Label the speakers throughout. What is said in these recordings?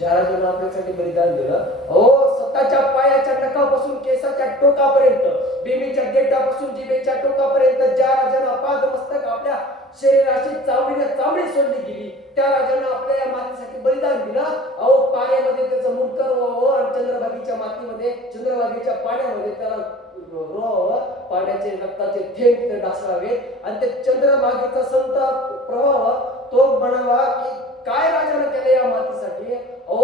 Speaker 1: ज्या राजानं आपल्यासाठी बलिदान दिलं. अहो स्वतःच्या पायाच्या नखापासून केसाच्या टोकापर्यंत बेबीच्या गेटापासून जिबेच्या टोकापर्यंत ज्या राजानं पाद मस्तक आपल्या शरीराची चावडीने चावडी सोडली गेली त्या राजानं आपल्या या मातीसाठी बलिदान दिलं. अहो पाण्यामध्ये त्याचं मुंडकर व्हावं आणि चंद्रभागीच्या मातीमध्ये चंद्रभागीच्या पाण्यामध्ये त्याला रोवावं. पाण्याचे रक्ताचे थेंब ते डासळावे आणि ते चंद्रभागीचा संत प्रवाह तो बनावा की काय राजानं केलं या मातीसाठी? ओ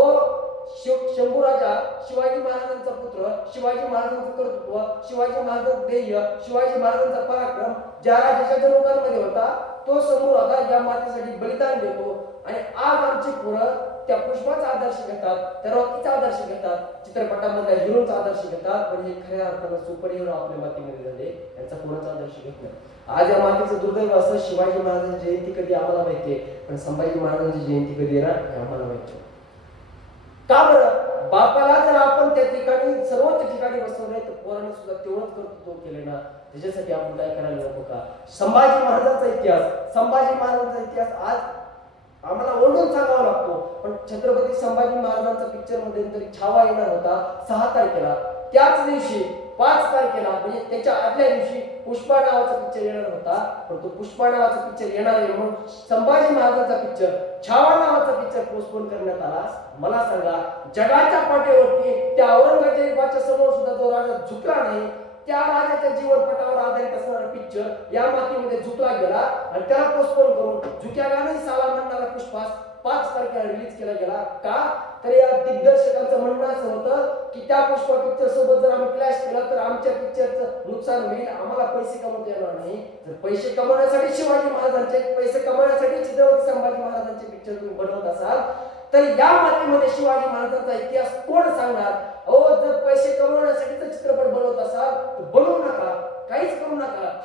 Speaker 1: शिव शंभू राजा शिवाजी महाराजांचा पुत्र शिवाजी महाराजांचं कर्तृत्व शिवाजी महाराजांचं ध्येय शिवाजी महाराजांचा पराक्रम ज्या राजाच्या लोकांमध्ये होता तो समोर आता या मातेसाठी बलिदान देतो. आणि आज आमची पोरं त्या पुष्पाचा आदर्श घेतात त्या रॉकीचा आदर्श घेतात चित्रपटामधल्या हिरोचा आदर्श घेतात. पण हे खऱ्या अर्थानं सुपर हिरो आपल्या मातीमध्ये झाले यांचा कोणाचा आदर्श घेत नाही. आज या मातीचं दुर्दैव असं शिवाजी महाराजांची जयंती कधी आम्हाला माहितीये पण संभाजी महाराजांची जयंती कधी येणार हे आम्हाला माहिती का बरं? बापाला जर आपण त्या ठिकाणी सर्वोच्च ठिकाणी बसवलंय तर पोरांनी सुद्धा तेवढंच कर्तृत्व केले ना. त्याच्यासाठी आपण काय करायला नको का? संभाजी महाराजांचा इतिहास संभाजी महाराजांचा इतिहास आज आम्हाला ओढून सांगावा लागतो. पण छत्रपती संभाजी महाराजांचा पिक्चरमध्ये तरी छावा येणार होता सहा तारखेला. त्याच दिवशी पाच तारखेला म्हणजे त्याच्या आदल्या दिवशी पुष्पा नावाचा पिक्चर येणार होता. पण तो पुष्पा नावाचा पिक्चर येणार आहे म्हणून संभाजी महाराजांचा पिक्चर छावा नावाचा पिक्चर पोस्टपोन करण्यात आला. मला सांगा जगाच्या पाठीवरती त्या औरंगजेबाच्या समोर सुद्धा जो राजा झुकला नाही. त्या राजाच्या जीवनपटावर आधारित असणारा पिक्चर या मातीमध्ये झुकला गेला आणि त्याला पोस्टपोन करून झुक्या गाणं साला म्हणणारा पुष्पास पाच तारखेला रिलीज केला गेला. का? तर या दिग्दर्शकांचं म्हणणं असं होतं की त्या पुष्पा पिक्चर सोबत जर आम्ही क्लॅश केला तर आमच्या पिक्चरचं नुकसान होईल. आम्हाला पैसे कमवता येणार नाही. तर पैसे कमवण्यासाठी शिवाजी महाराजांचे पैसे कमवण्यासाठी छत्रपती संभाजी महाराजांचे पिक्चर तुम्ही बनवत असाल. तर या मातीमध्ये शिवाजी महाराजांचा इतिहास कोण सांगणार? अहो जर पैसे कमवण्यासाठी तर चित्रपट बनवत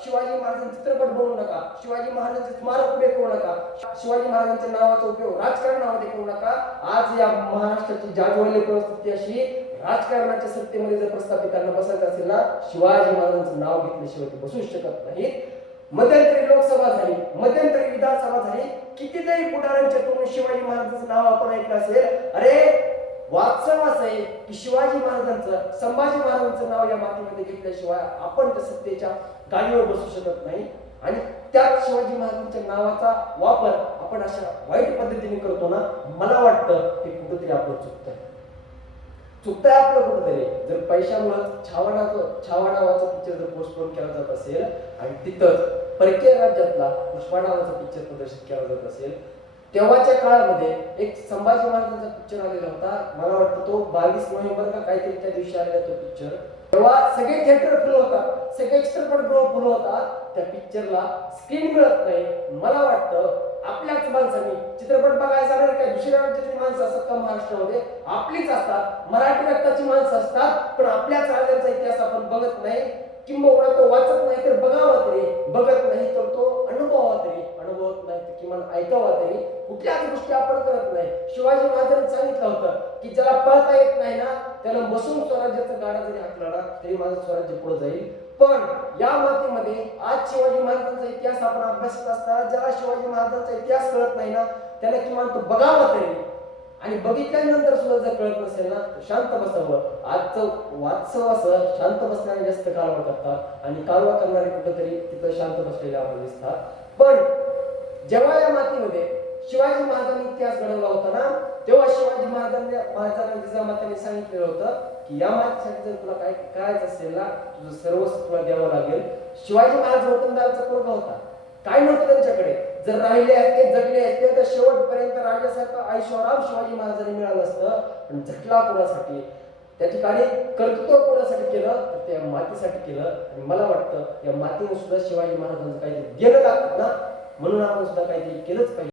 Speaker 1: शिवाजी महाराजांचे चित्रपट बनवू नका. शिवाजी महाराजांचे स्मारक उभे करू नका. शिवाजी महाराजांच्या नावाचा उपयोग राजकारणामध्ये करू नका. आज या महाराष्ट्राची जाजवल्य परिस्थिती अशी राजकारणाच्या सत्तेमध्ये जर प्रस्थापितांना बसायचं असेल ना शिवाजी महाराजांचं नाव घेतल्याशिवाय ते बसूच शकत नाहीत. मध्यंतरी लोकसभा झाली. मध्यंतरी विधानसभा झाली. कितीतरी पुढाऱ्यांच्या तोंडून शिवाजी महाराजांचं नाव आपण ऐकलं असेल. अरे वास्तव असं आहे की शिवाजी महाराजांचं संभाजी महाराजांचं नाव या मातीमध्ये घेतल्याशिवाय आपण त्या सत्तेच्या गाडीवर बसू शकत नाही. आणि त्यात शिवाजी महाराजांच्या नावाचा वापर आपण अशा वाईट पद्धतीने करतो ना मला वाटतं ते कुठंतरी आपलं चुकतं चुकतंय आपलं कुठंतरी? जर पैशामुळे छावा छावा नावाचा पिक्चर जर पोस्टपोन केला जात असेल आणि तिथंच परकीय राज्यातला पुष्पा नावाचा पिक्चर प्रदर्शित केला जात असेल तेव्हाच्या काळामध्ये एक संभाजी महाराजांचा पिक्चर आलेला होता. मला वाटतं तो बावीस नोव्हेंबर का काहीतरी त्या दिवशी आलेला तो पिक्चर तेव्हा सगळे थिएटर फुल होता. सगळे चित्रपटगृह फुल होता. त्या पिक्चरला स्क्रीन मिळत नाही. मला वाटतं आपल्याच माणसांनी चित्रपट बघायला जाणार काय दुसऱ्या राज्यातली माणसं असतात का महाराष्ट्रामध्ये? आपलीच असतात. मराठी रक्ताची माणसं असतात पण आपल्याच राज्याचा इतिहास आपण बघत नाही. किंबहुना तो वाचत नाही तर बघावा तरी बघत नाही तर तो अनुभवावा तरी अनुभवत नाही तर किमान ऐकावा तरी कुठल्याच गोष्टी आपण करत नाही. शिवाजी महाराजांनी सांगितलं होतं की ज्याला पळता येत नाही ना त्याला बसून स्वराज्याचा गाडा जरी हाकला ना तरी माझं स्वराज्य पुढे जाईल. पण या मातीमध्ये आज शिवाजी महाराजांचा इतिहास आपण अभ्यासत असताना ज्याला शिवाजी महाराजांचा इतिहास कळत नाही ना त्याला किमान तो बघावा तरी आणि बघितल्यानंतर सुद्धा जर कळत नसेल ना शांत बसावं. आजचं वाचव असं शांत बसणारे जास्त कारवा करतात आणि कारवा करणारे कुठंतरी तिथं शांत बसलेले आपण दिसतात. पण जेव्हा या मातीमध्ये शिवाजी महाराजांनी इतिहास घडवला होता ना तेव्हा शिवाजी महाराजांनी महाराजांना जिजामातांनी सांगितलेलं होतं की या मातीसाठी जर तुला काय करायचं असेल ना तुझं सर्वस्व तुला द्यावं लागेल. शिवाजी महाराज वतनदाराचा पोरगा होता. काय नव्हतं त्यांच्याकडे? जर राहिले असते जगले असते तर शेवटपर्यंत राजासारखं ऐश्वराम शिवाजी महाराजांनी मिळालं असतं पण झटला कोणासाठी? त्या ठिकाणी कर्तृत्व कोणासाठी केलं? तर त्या मातीसाठी केलं. आणि मला वाटतं या मातीने सुद्धा शिवाजी महाराजांचं काहीतरी देणं लागतं ना? म्हणून आपण सुद्धा काहीतरी केलंच पाहिजे.